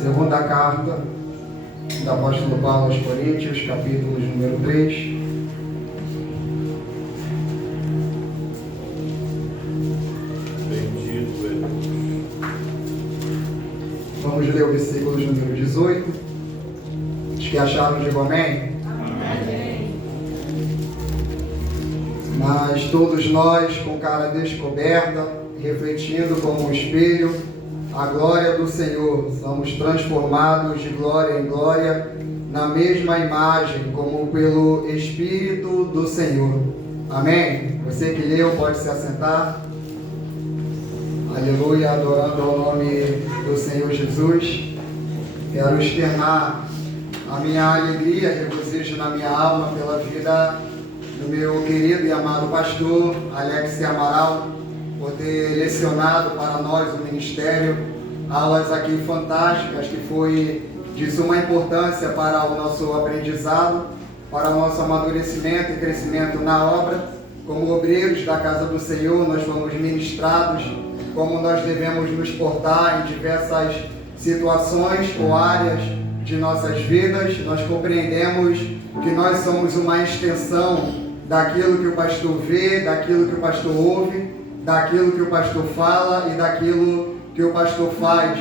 Segunda carta do apóstolo Paulo aos Coríntios, capítulo número 3. Bendito é Deus. Vamos ler o versículo número 18. Os que acharam, digam amém. Amém. Mas todos nós, com cara descoberta, refletindo como um espelho a glória do Senhor, somos transformados de glória em glória na mesma imagem, como pelo Espírito do Senhor. Amém? Você que leu pode se assentar. Aleluia, adorando ao nome do Senhor Jesus. Quero externar a minha alegria, regozijo na minha alma pela vida do meu querido e amado pastor Alex Amaral, por ter lecionado para nós o ministério, aulas aqui fantásticas que foi de suma importância para o nosso aprendizado, para o nosso amadurecimento e crescimento na obra. Como obreiros da casa do Senhor, nós fomos ministrados como nós devemos nos portar em diversas situações ou áreas de nossas vidas. Nós compreendemos que nós somos uma extensão daquilo que o pastor vê, daquilo que o pastor ouve, daquilo que o pastor fala e daquilo que o pastor faz.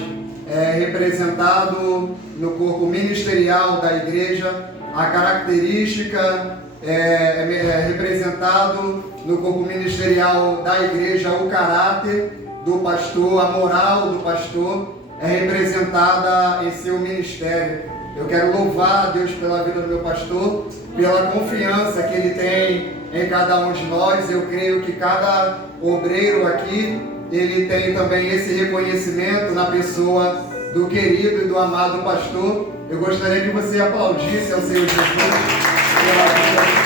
É representado no corpo ministerial da igreja, a característica é representado no corpo ministerial da igreja, o caráter do pastor, a moral do pastor é representada em seu ministério. Eu quero louvar a Deus pela vida do meu pastor, pela confiança que ele tem em cada um de nós. Eu creio que cada obreiro aqui, ele tem também esse reconhecimento na pessoa do querido e do amado pastor. Eu gostaria que você aplaudisse ao Senhor Jesus pela vida do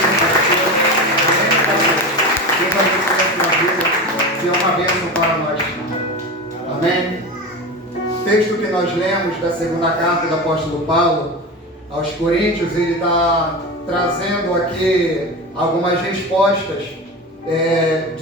seu pastor. Deus abençoe a sua vida, que é uma bênção para nós. Amém? O texto que nós lemos da segunda carta do apóstolo Paulo aos Coríntios, ele está trazendo aqui algumas respostas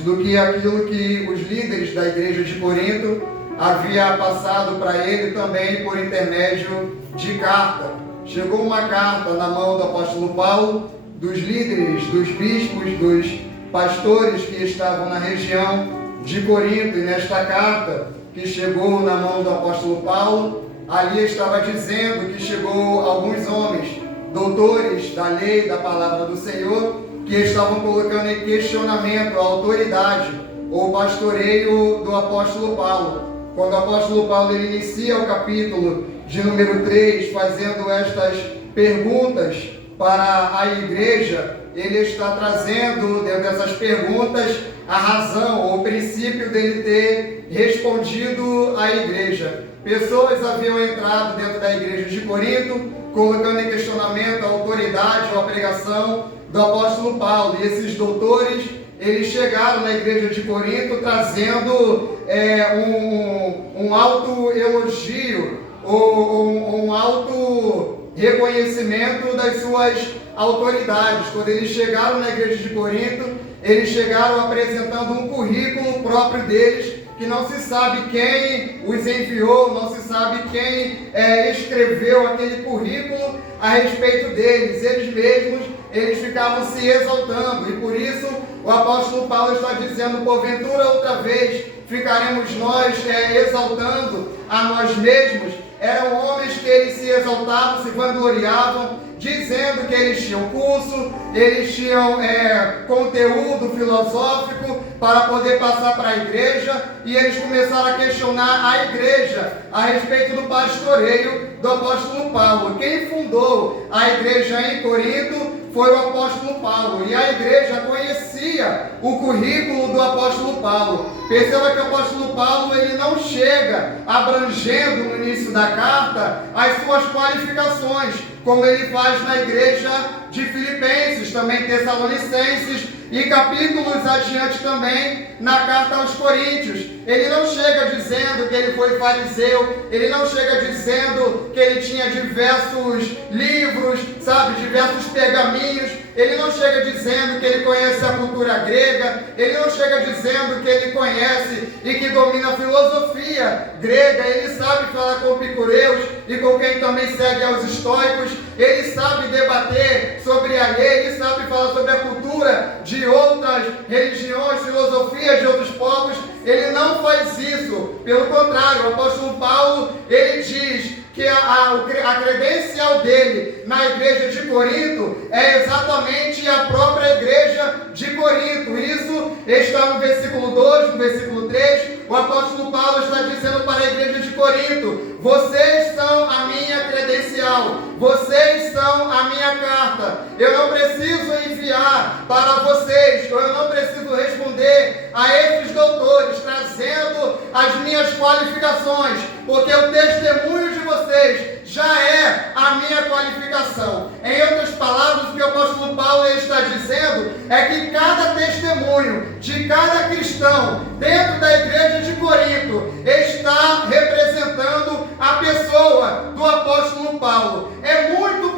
do que aquilo que os líderes da igreja de Corinto havia passado para ele também por intermédio de carta. Chegou uma carta na mão do apóstolo Paulo, dos líderes, dos bispos, dos pastores que estavam na região de Corinto, e nesta carta que chegou na mão do apóstolo Paulo, ali estava dizendo que chegou alguns homens, doutores da lei, da palavra do Senhor, que estavam colocando em questionamento a autoridade ou pastoreio do apóstolo Paulo. Quando o apóstolo Paulo ele inicia o capítulo de número 3, fazendo estas perguntas para a igreja, ele está trazendo dentro dessas perguntas a razão ou o princípio dele ter respondido à igreja. Pessoas haviam entrado dentro da igreja de Corinto, colocando em questionamento a autoridade ou a pregação do apóstolo Paulo. E esses doutores, eles chegaram na igreja de Corinto trazendo um alto elogio ou um alto reconhecimento das suas autoridades. Quando eles chegaram na igreja de Corinto, eles chegaram apresentando um currículo próprio deles, que não se sabe quem os enviou, não se sabe quem escreveu aquele currículo a respeito deles. Eles mesmos, eles ficavam se exaltando, e por isso o apóstolo Paulo está dizendo: porventura outra vez ficaremos nós exaltando a nós mesmos? Eram homens que eles se exaltavam, se vangloriavam, dizendo que eles tinham curso, eles tinham conteúdo filosófico para poder passar para a igreja, e eles começaram a questionar a igreja a respeito do pastoreio do apóstolo Paulo. Quem fundou a igreja em Corinto foi o apóstolo Paulo, e a igreja conhecia o currículo do apóstolo Paulo. Perceba que o apóstolo Paulo ele não chega abrangendo no início da carta as suas qualificações, como ele faz na igreja de Filipenses, também Tessalonicenses e capítulos adiante também na carta aos Coríntios. Ele não chega dizendo que ele foi fariseu, ele não chega dizendo que ele tinha diversos livros, diversos pergaminhos. ele não chega dizendo que ele conhece a cultura grega, ele não chega dizendo que ele conhece e que domina a filosofia grega, ele sabe falar com epicureus e com quem também segue aos estoicos, ele sabe debater sobre a lei, ele sabe falar sobre a cultura de outras religiões, filosofias de outros povos. Ele não faz isso, pelo contrário, o apóstolo Paulo, ele diz que a credencial dele na igreja de Corinto é exatamente a própria igreja de Corinto. Isso está no versículo 2, no versículo 3, o apóstolo Paulo está dizendo para a igreja de Corinto: vocês são a minha credencial, vocês são a minha carta. Eu não preciso enviar para vocês, eu não preciso responder a esses doutores trazendo as minhas qualificações, porque o testemunho de vocês já é a minha qualificação. Em outras palavras, o que o apóstolo Paulo está dizendo é que cada testemunho de cada cristão dentro da igreja de Corinto está representando a pessoa do apóstolo Paulo. É muito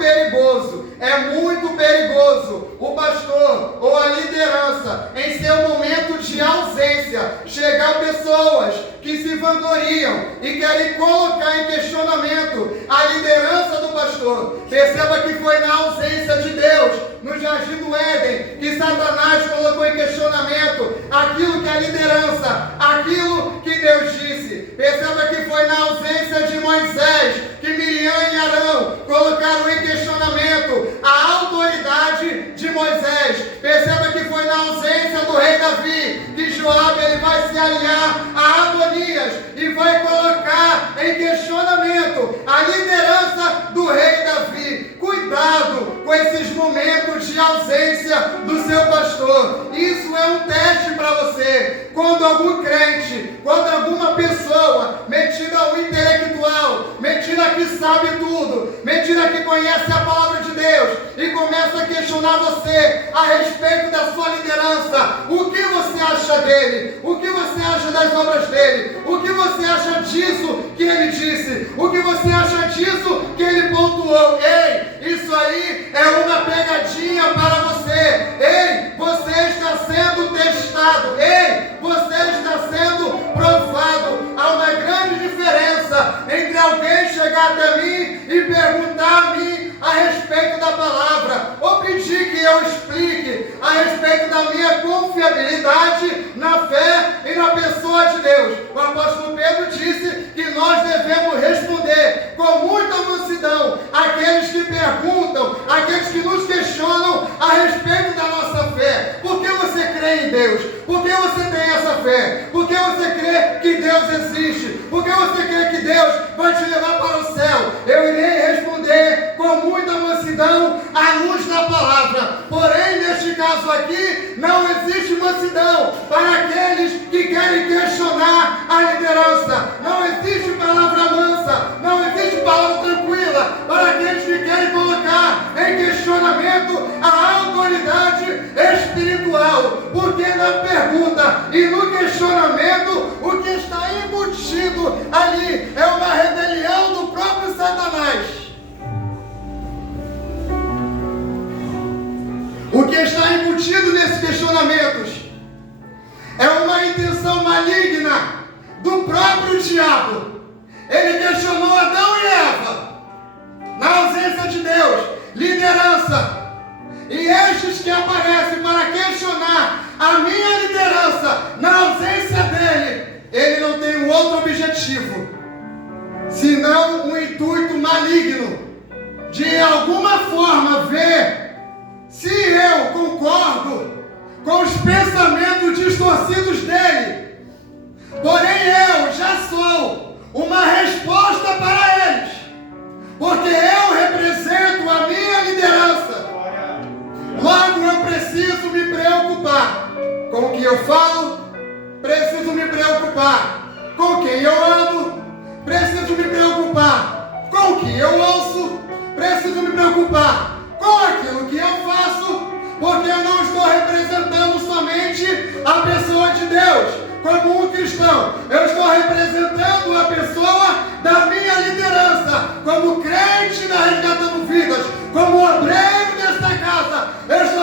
perigoso o pastor ou a liderança, em seu momento de ausência, chegar pessoas que se vangloriam e querem colocar em questionamento a liderança do pastor. Perceba que foi na ausência de Deus, no jardim do Éden, que Satanás colocou em questionamento aquilo que a liderança, aquilo que Deus disse. Perceba que foi na ausência de Moisés que Miriam e Arão colocaram em questionamento a autoridade de Moisés. Perceba que foi na ausência do rei Davi que Joabe ele vai se aliar a Adonias e vai colocar em questionamento a liderança do rei Davi. Cuidado com esses momentos de ausência do seu pastor. Isso é um teste para você. Quando algum crente, quando alguma pessoa metida ao intelectual, metida que sabe tudo, metida que conhece a palavra de Deus e começa a questionar você a respeito da sua liderança, o que você acha dele? O que você acha das obras dele? O que você acha disso que ele disse? O que você acha disso que ele pontuou? Ei, isso aí é uma pegadinha para você. Ei, você está sendo testado. Ei, você está sendo provado. Há uma grande diferença entre alguém chegar até mim e perguntar a mim a respeito da palavra, ou pedir que eu explique a respeito da minha confiabilidade na fé e na pessoa de Deus. O apóstolo Pedro disse que nós devemos responder com muita mansidão àqueles que perguntam, àqueles que nos questionam a respeito da nossa fé. Por que você crê em Deus? Por que você tem essa fé? Por que você crê que Deus existe? Por que você crê que Deus vai te levar para o céu? Eu irei responder com muita mansidão à luz da palavra. Porém, neste caso aqui, não existe mansidão para aqueles que querem questionar a liderança. Não existe palavra mansa, não existe palavra tranquila para aqueles que querem colocar em questionamento a autoridade espiritual. Porque na pergunta e no questionamento, o que está embutido ali é uma rebelião do próprio Satanás. O que está embutido nesses questionamentos é uma intenção maligna do próprio diabo. Ele questionou Adão e Eva na ausência de Deus, liderança. E estes que aparecem para questionar a minha liderança na ausência dele, ele não tem um outro objetivo, senão um intuito maligno de alguma forma ver se eu concordo com os pensamentos distorcidos dele. Porém eu já sou uma resposta para eles, porque eu represento a minha liderança. Logo eu preciso me preocupar com o que eu falo, preciso me preocupar com quem eu ando, preciso me preocupar com o que eu ouço, preciso me preocupar com aquilo que eu faço, porque eu não estou representando somente a pessoa de Deus como um cristão, eu estou representando a pessoa da minha liderança, como crente da Resgatando Vidas, como obreiro desta casa, eu estou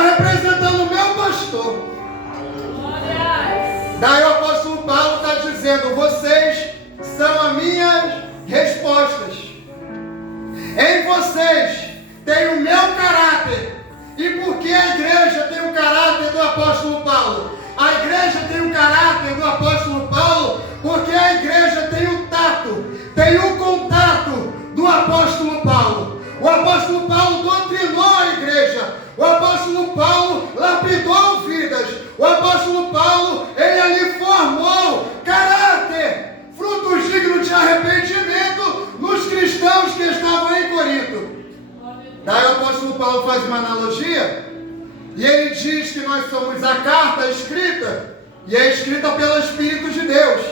Daí o apóstolo Paulo está dizendo: vocês são as minhas respostas. Em vocês tem o meu caráter. E por que a igreja tem o caráter do apóstolo Paulo? A igreja tem o caráter do apóstolo Paulo porque a igreja tem o tato, tem o contato do apóstolo Paulo. O apóstolo Paulo doutrinou a igreja. O apóstolo Paulo lapidou vidas. O apóstolo Paulo, ele ali formou caráter, frutos dignos de arrependimento nos cristãos que estavam em Corinto. Daí o apóstolo Paulo faz uma analogia e ele diz que nós somos a carta escrita e é escrita pelo Espírito de Deus.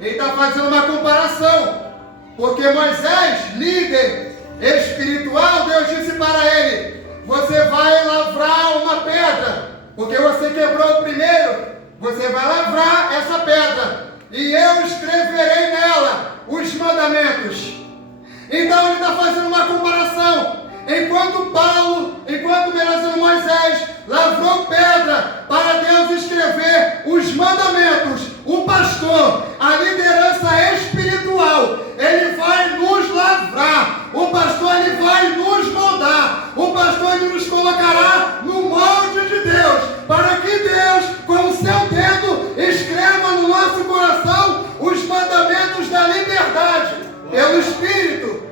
Ele está fazendo uma comparação, porque Moisés, líder espiritual, Deus disse para ele: você vai lavrar uma pedra, porque você quebrou o primeiro, você vai lavrar essa pedra e eu escreverei nela os mandamentos. Então ele está fazendo uma comparação. Enquanto Moisés lavrou pedra para Deus escrever os mandamentos, o pastor, a liderança espiritual, ele vai nos lavrar. O pastor, ele vai nos moldar. O pastor, ele nos colocará no molde de Deus, para que Deus, com o seu dedo, escreva no nosso coração os mandamentos da liberdade pelo Espírito.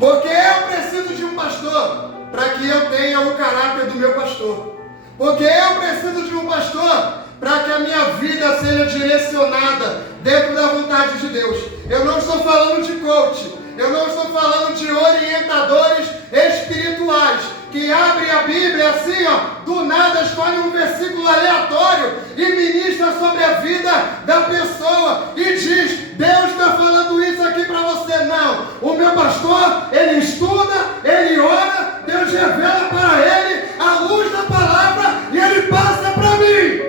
Porque eu preciso de um pastor para que eu tenha o caráter do meu pastor. Porque eu preciso de um pastor para que a minha vida seja direcionada dentro da vontade de Deus. Eu não estou falando de coach, eu não estou falando de orientadores espirituais que abrem a Bíblia assim, do nada escolhe um versículo aleatório e ministra sobre a vida da pessoa e diz: Deus está falando isso aqui para você. Não, o meu pastor, ele estuda, ele ora, Deus revela para ele a luz da palavra e ele passa para mim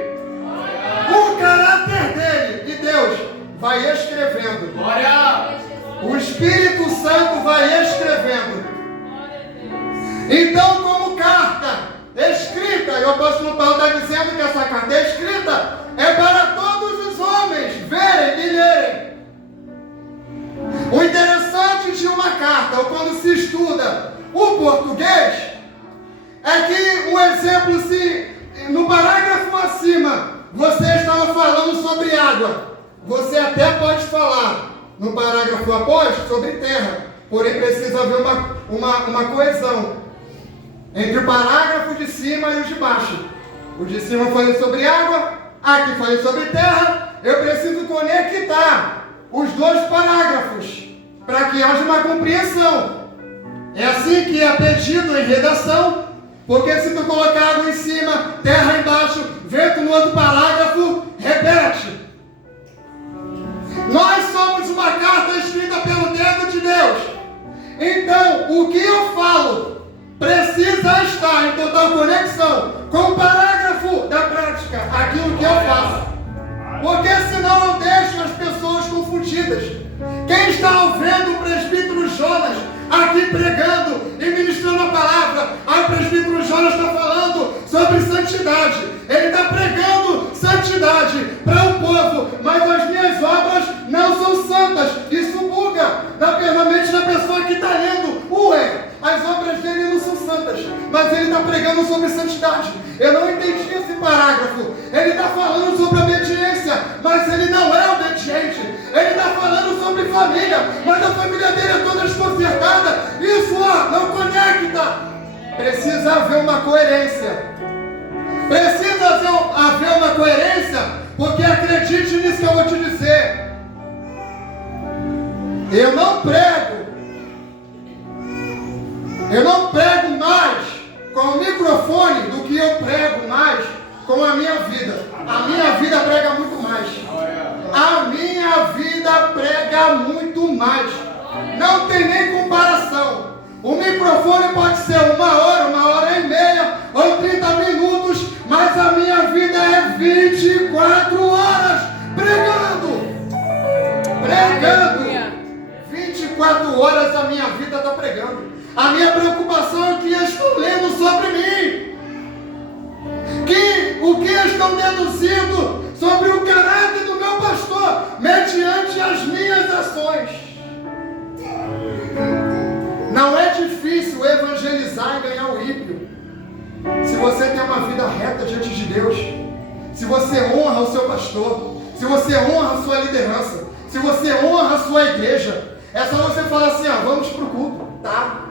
o caráter dele, e Deus vai escrevendo. O Espírito Santo vai escrevendo. Então, como carta escrita, e o apóstolo Paulo está dizendo que essa carta escrita é para todos os homens verem e lerem. O interessante de uma carta, ou quando se estuda o português, é que um exemplo, se no parágrafo acima você estava falando sobre água, você até pode falar no parágrafo após sobre terra, porém precisa haver uma coesão entre o parágrafo de cima e o de baixo. O de cima eu falei sobre água, aqui falei sobre terra. Eu preciso conectar os dois parágrafos para que haja uma compreensão. É assim que é pedido em redação, porque se tu colocar água em cima, terra embaixo, vento no outro parágrafo, repete. Nós somos uma carta escrita pelo dedo de Deus. Então, o que eu falo precisa estar em total conexão com o parágrafo da prática, aquilo que eu faço. Porque senão eu deixo as pessoas confundidas. Quem está ouvindo o presbítero Jonas aqui pregando e ministrando a palavra, o presbítero Jonas está falando sobre santidade. Ele está pregando santidade para o povo, mas as minhas obras não são santas. Isso buga na mente da pessoa que está lendo. As obras dele não são santas, mas ele está pregando sobre santidade. Eu não entendi esse parágrafo. Ele está falando sobre obediência, mas ele não é obediente. Ele está falando sobre família, mas a família dele é toda desconcertada. Isso não conecta. Precisa haver uma coerência. Precisa haver uma coerência, porque acredite nisso que eu vou te dizer. Eu não prego mais com o microfone do que eu prego mais com a minha vida. A minha vida prega muito mais. A minha vida prega muito mais. Não tem nem comparação. O microfone pode ser 1 hora e meia ou 30 minutos, mas a minha vida é 24 horas pregando. 24 horas a minha vida está pregando. A minha preocupação é que estão lendo sobre mim. O que estão deduzindo sobre o caráter do meu pastor, mediante as minhas ações. Não é difícil evangelizar e ganhar o ímpio. Se você tem uma vida reta diante de Deus, se você honra o seu pastor, se você honra a sua liderança, se você honra a sua igreja, é só você falar assim, vamos para o culto, tá?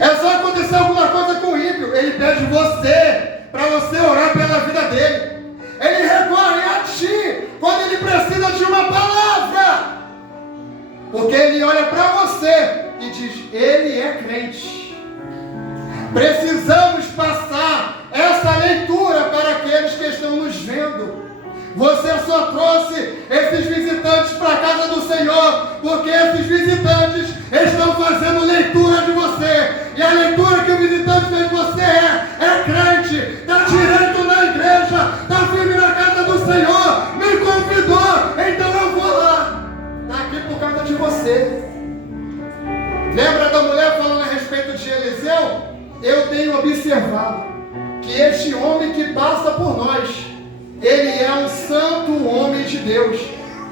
É só acontecer alguma coisa com o ímpio, ele pede você, para você orar pela vida dele. Ele recorre a ti, quando ele precisa de uma palavra. Porque ele olha para você e diz, ele é crente. Precisamos passar essa leitura para aqueles que estão nos vendo. Você só trouxe esses visitantes para a casa do Senhor, porque esses visitantes estão fazendo leitura de você. E a leitura que o visitante fez de você é crente, está direito na igreja, está firme na casa do Senhor, me convidou, então eu vou lá. Está aqui por causa de você. Lembra da mulher falando a respeito de Eliseu? Eu tenho observado que este homem que passa por nós, ele é um santo homem de Deus.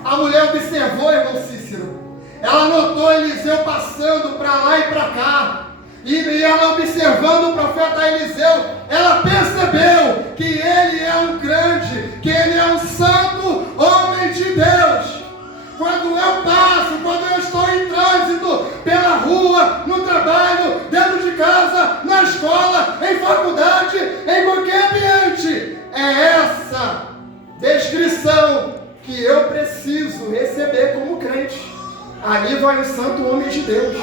A mulher observou, irmão Cícero. Ela notou Eliseu passando para lá e para cá. E ela observando o profeta Eliseu, ela percebeu que ele é um grande, que ele é um santo homem de Deus. Quando eu passo, quando eu estou em trânsito, pela rua, no trabalho, dentro de casa, na escola, em faculdade, em qualquer ambiente, é essa descrição que eu preciso receber como crente. Ali vai um santo homem de Deus.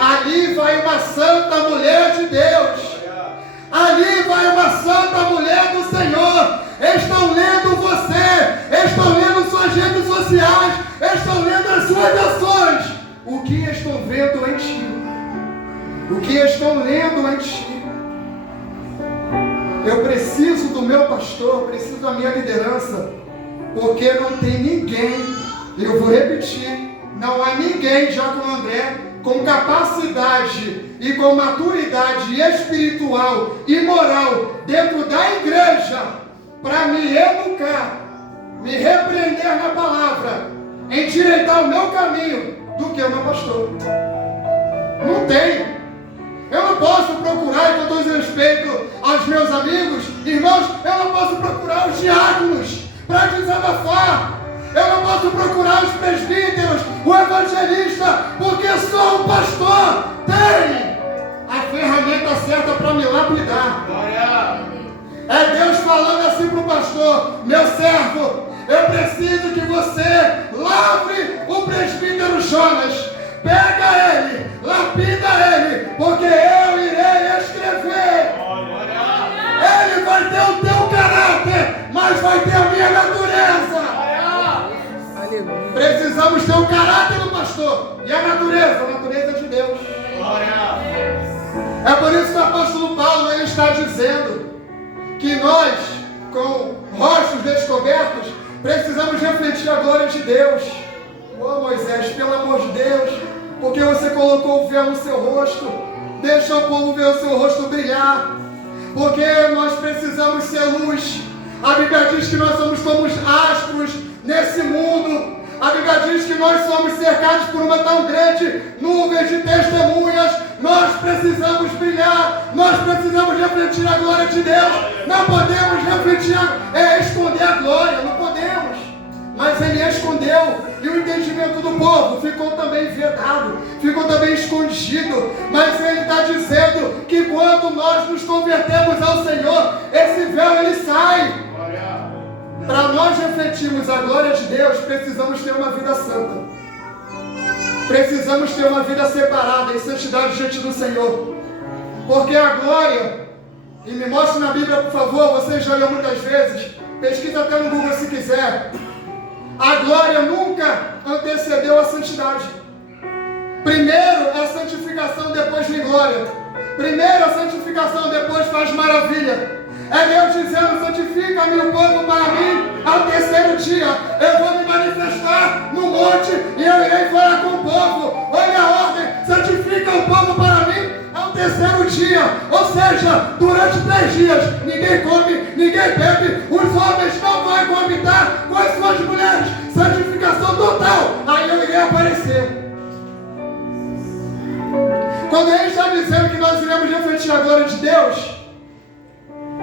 Ali vai uma santa mulher de Deus. Ali vai uma santa mulher do Senhor. Estão lendo você, estão lendo suas redes sociais, estão lendo as suas ações. O que estão vendo em ti? O que estão lendo em ti? Eu preciso do meu pastor, preciso da minha liderança, porque não tem ninguém, eu vou repetir, não há ninguém, Diácono André, com capacidade e com maturidade espiritual e moral dentro da igreja para me educar, me repreender na palavra, endireitar o meu caminho do que o meu pastor. Não tem. Eu não posso procurar, com todo respeito aos meus amigos, irmãos, eu não posso procurar os diáconos para desabafar. Eu não posso procurar os presbíteros, o evangelista, porque só o pastor tem a ferramenta certa para me lapidar. É Deus falando assim para o pastor, meu servo, eu preciso que você lavre o presbítero Jonas. Pega ele, lapida ele, porque eu irei escrever. Ele vai ter o teu caráter, mas vai ter a minha natureza. Precisamos ter o caráter do pastor e a natureza de Deus. É por isso que o apóstolo Paulo ele está dizendo que nós, com rostos descobertos, precisamos refletir a glória de Deus. Oh Moisés, pelo amor de Deus, porque você colocou o véu no seu rosto, deixa o povo ver o seu rosto brilhar, porque nós precisamos ser luz. A Bíblia diz que nós somos como astros nesse mundo. A Bíblia diz que nós somos cercados por uma tão grande nuvem de testemunhas. Nós precisamos brilhar, nós precisamos refletir a glória de Deus. Não podemos refletir, esconder a glória, não podemos. Mas ele escondeu, e o entendimento do povo ficou também vedado, ficou também escondido. Mas ele está dizendo que quando nós nos convertemos ao Senhor, esse véu ele sai. Para nós refletirmos a glória de Deus, precisamos ter uma vida santa. Precisamos ter uma vida separada em santidade diante do Senhor. Porque a glória, e me mostre na Bíblia, por favor, você já leu muitas vezes, pesquisa até no Google se quiser. A glória nunca antecedeu a santidade. Primeiro a santificação, depois vem glória. Primeiro a santificação, depois faz maravilha. É Deus dizendo, santifica-me o povo para mim ao terceiro dia. Eu vou me manifestar no monte e eu irei falar com o povo. Olha a ordem, santifica o povo para mim ao terceiro dia. Ou seja, durante 3 dias, ninguém come, ninguém bebe, os homens não vão coabitar com as suas mulheres. Santificação total. Aí eu irei aparecer. Quando ele está dizendo que nós iremos refletir a glória de Deus,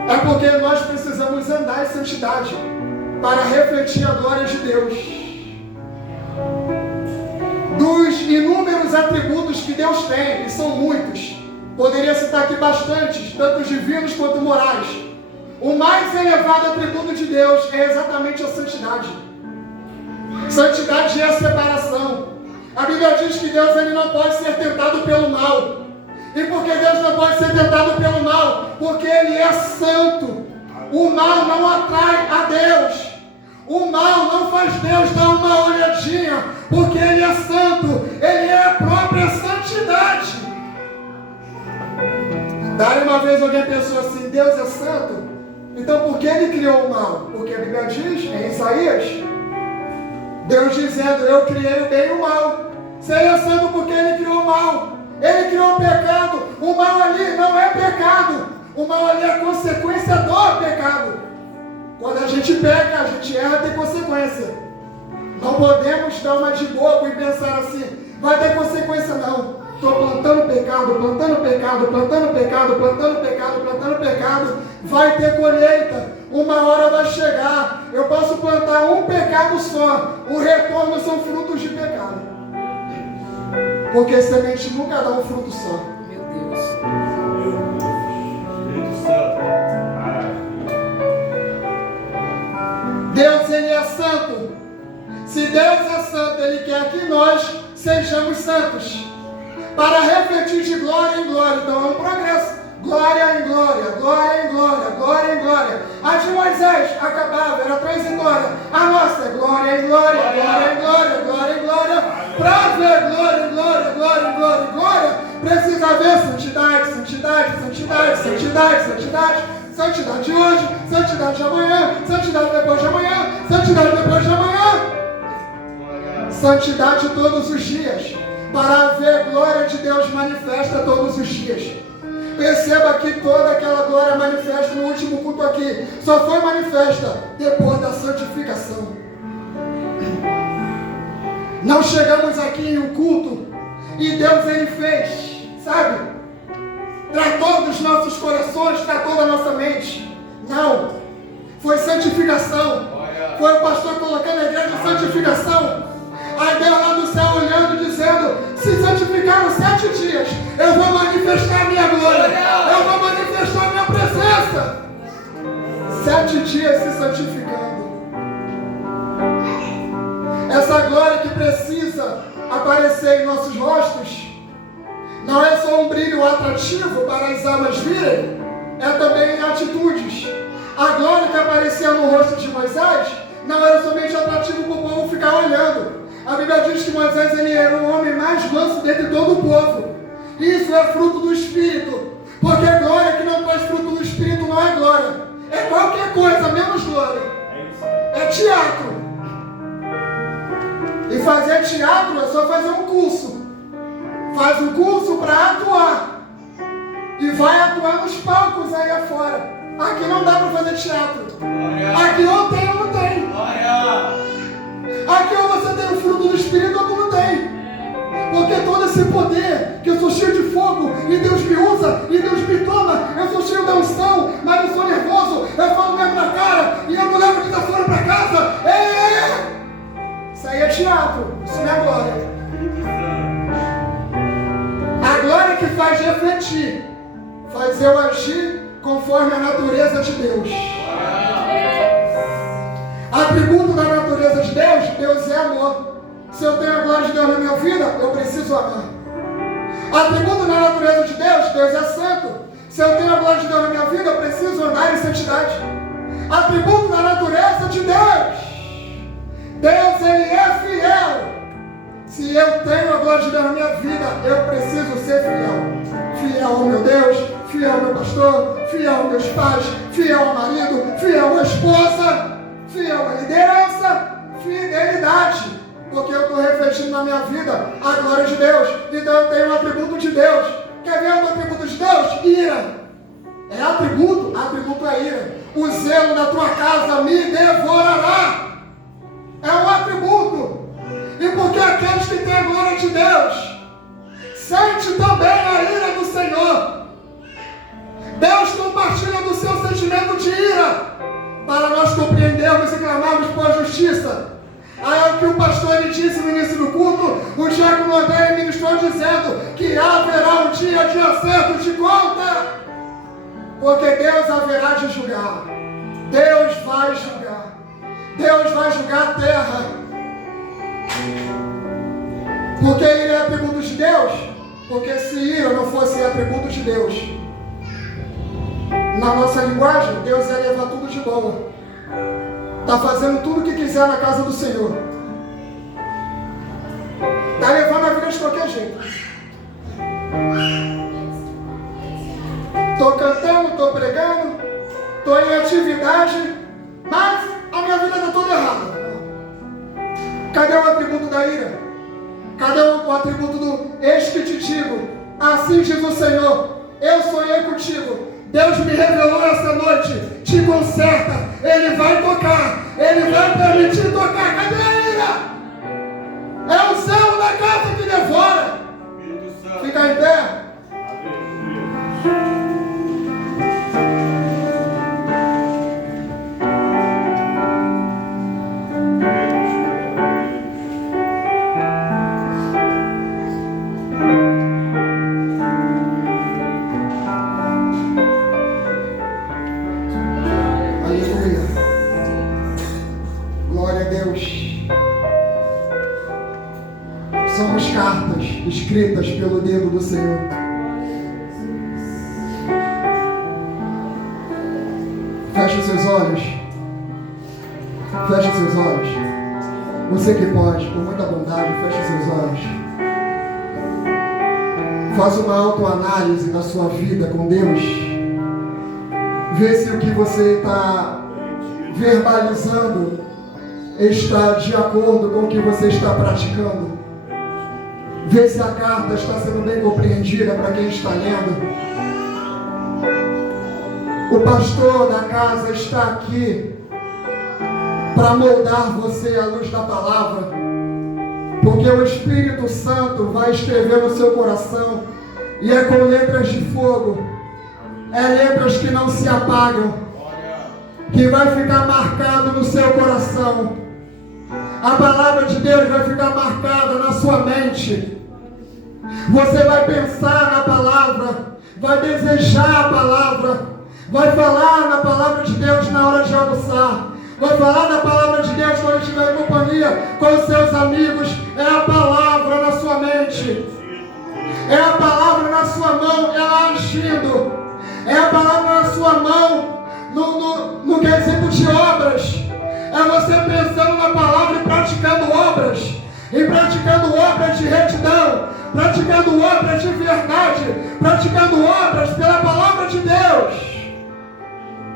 é porque nós precisamos andar em santidade para refletir a glória de Deus. Dos inúmeros atributos que Deus tem, e são muitos, poderia citar aqui bastantes, tanto divinos quanto morais. O mais elevado atributo de Deus é exatamente a santidade. Santidade é a separação. A Bíblia diz que Deus ele não pode ser tentado pelo mal. E por que Deus não pode ser tentado pelo mal? Porque Ele é santo. O mal não atrai a Deus. O mal não faz Deus dar uma olhadinha, porque Ele é santo. Ele é a própria santidade. Daí uma vez alguém pensou assim, Deus é santo? Então por que Ele criou o mal? Porque a Bíblia diz em Isaías, Deus dizendo, eu criei o bem e o mal. Se Ele é santo, porque Ele criou o mal? Ele criou o pecado. O mal ali não é pecado. O mal ali é consequência do pecado. Quando a gente peca, a gente erra, tem consequência. Não podemos dar uma de bobo e pensar assim, vai ter consequência não. Estou plantando pecado, plantando pecado, plantando pecado, plantando pecado, plantando pecado. Vai ter colheita. Uma hora vai chegar. Eu posso plantar um pecado só. O retorno são frutos de pecado. Porque semente nunca dá um fruto só. Meu Deus. Deus, Ele é santo. Se Deus é santo, Ele quer que nós sejamos santos. Para refletir de glória em glória. Então é um progresso. Glória em glória, glória em glória, glória em glória. A de Moisés acabava, era transitória. A nossa é glória em glória, glória em glória, glória em glória. Para ver glória em glória, glória em glória, glória, precisa haver santidade, santidade, santidade, santidade, santidade. Santidade hoje, santidade amanhã, santidade depois de amanhã, santidade depois de amanhã. Santidade todos os dias. Para haver glória de Deus manifesta todos os dias. Perceba que toda aquela glória manifesta no último culto aqui só foi manifesta depois da santificação. Não chegamos aqui em um culto e Deus ele fez, sabe? Tratou dos nossos corações, tratou da nossa mente. Não. Foi santificação. Foi o pastor colocando a igreja em santificação. Aí Deus lá do céu olhando e dizendo, se santificaram 7 dias, eu vou manifestar a minha glória. Eu vou manifestar a minha presença. 7 dias se santificando. Essa glória que precisa aparecer em nossos rostos, não é só um brilho atrativo para as almas virem, é também em atitudes. A glória que aparecia no rosto de Moisés não era somente atrativo para o povo ficar olhando. A Bíblia diz que Moisés ele era o homem mais manso dentre todo o povo. Isso é fruto do Espírito. Porque a glória que não traz fruto do Espírito não é glória. É qualquer coisa, menos glória. É teatro. E fazer teatro é só fazer um curso. Faz um curso para atuar. E vai atuar nos palcos aí afora. Aqui não dá para fazer teatro. Aqui ou tem ou não tem. Aqui ou você tem o fruto do Espírito ou tu não tem. Porque todo esse poder, que eu sou cheio de fogo, e Deus me usa, e Deus me toma, eu sou cheio da unção, mas eu sou nervoso, eu falo mesmo na cara, e eu não levo desaforo para casa. Isso aí é teatro, isso não é glória. A glória que faz refletir, faz eu agir conforme a natureza de Deus. Atributo da natureza de Deus, Deus é amor. Se eu tenho a glória de Deus na minha vida, eu preciso amar. Atributo da natureza de Deus, Deus é santo. Se eu tenho a glória de Deus na minha vida, eu preciso andar em santidade. Atributo da natureza de Deus, Deus ele é fiel. Se eu tenho a glória de Deus na minha vida, eu preciso ser fiel. Fiel ao meu Deus, fiel ao meu pastor, fiel aos meus pais, fiel ao marido, fiel à esposa, fiel à liderança, fidelidade. Porque eu estou refletindo na minha vida a glória de Deus. Então eu tenho um atributo de Deus. Quer ver outro atributo de Deus? Ira. É atributo? Atributo é ira. O zelo da tua casa me devorará. É um atributo. E porque aqueles que têm a glória de Deus sente também a ira do Senhor. Deus compartilha do seu sentimento de ira para nós compreendermos e clamarmos por justiça. Aí é o que o pastor ele disse no início do culto, o diácono André ministrou dizendo que haverá um dia de acerto de conta, porque Deus haverá de julgar. Deus vai julgar. Deus vai julgar a terra. Porque ira é atributo de Deus? Porque se ira não fosse atributo de Deus, na nossa linguagem, Deus ia levar tudo de boa. Está fazendo tudo o que quiser na casa do Senhor. Está levando a vida de qualquer jeito. Estou cantando, estou pregando, estou em atividade, mas a minha vida está toda errada. Cadê o atributo da ira? Cadê o atributo do eis que te digo? Assim diz o Senhor, eu sonhei contigo. Deus me revelou essa noite, te conserta, Ele vai tocar, Ele vai permitir tocar. Cadê a ira? É o zelo da casa que devora. Fica em pé. Escritas pelo dedo do Senhor. Feche os seus olhos. Feche os seus olhos. Você que pode, com muita bondade, feche os seus olhos. Faça uma autoanálise da sua vida com Deus. Vê se o que você está verbalizando está de acordo com o que você está praticando. Vê se a carta está sendo bem compreendida para quem está lendo. O pastor da casa está aqui para moldar você à luz da palavra, porque o Espírito Santo vai escrever no seu coração, e é com letras de fogo, é letras que não se apagam, que vai ficar marcado no seu coração. A palavra de Deus vai ficar marcada na sua mente. Você vai pensar na palavra, vai desejar a palavra, vai falar na palavra de Deus na hora de almoçar, vai falar na palavra de Deus quando estiver em companhia com os seus amigos. É a palavra na sua mente, é a palavra na sua mão, ela agindo, é a palavra na sua mão no quesito de obras. É você pensando na palavra e praticando obras. E praticando obras de retidão. Praticando obras de verdade. Praticando obras pela palavra de Deus.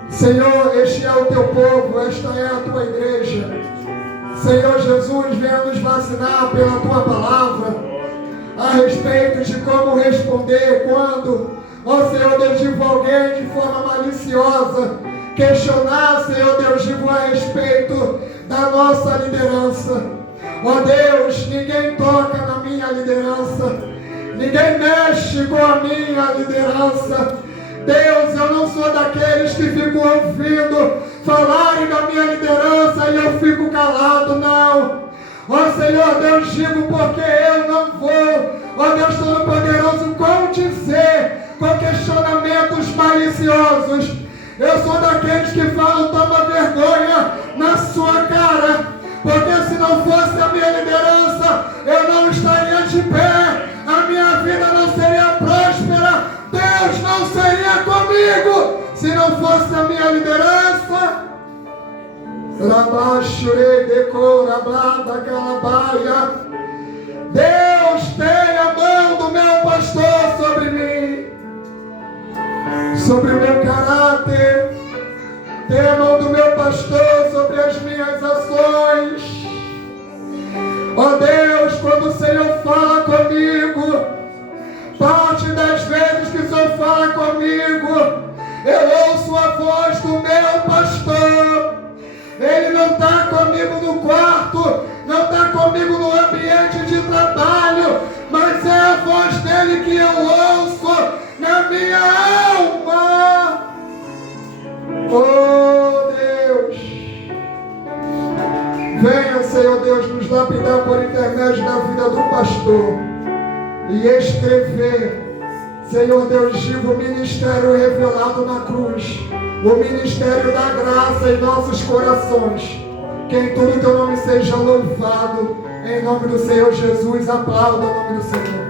Senhor, este é o teu povo. Esta é a tua igreja. Senhor Jesus, venha nos vacinar pela tua palavra. A respeito de como responder quando, ó Senhor Deus, de alguém de forma maliciosa questionar, Senhor Deus, digo a respeito da nossa liderança. Ó Deus, ninguém toca na minha liderança, ninguém mexe com a minha liderança. Deus, eu não sou daqueles que ficam ouvindo falarem da minha liderança e eu fico calado, não. Ó Senhor Deus, digo porque eu não vou, ó Deus Todo-Poderoso, condizer com questionamentos maliciosos. Eu sou daqueles que falam, toma vergonha na sua cara, porque se não fosse a minha liderança, eu não estaria de pé, a minha vida não seria próspera, Deus não seria comigo, se não fosse a minha liderança. Deus tem a mão do meu pastor sobre mim, sobre o meu caráter, tem a mão do meu pastor sobre as minhas ações. Ó Deus, quando o Senhor fala comigo, parte das vezes Eu ouço a voz do meu pastor. Ele não está comigo no quarto, não está comigo no ambiente de trabalho, mas é a voz dele que eu ouço na minha alma. Oh Deus, venha, Senhor Deus, nos lapidar por intermédio da vida do pastor e escrever, Senhor Deus, vivo o ministério revelado na cruz, o ministério da graça em nossos corações. Que em tudo teu nome seja louvado, em nome do Senhor Jesus. Aplauda o nome do Senhor.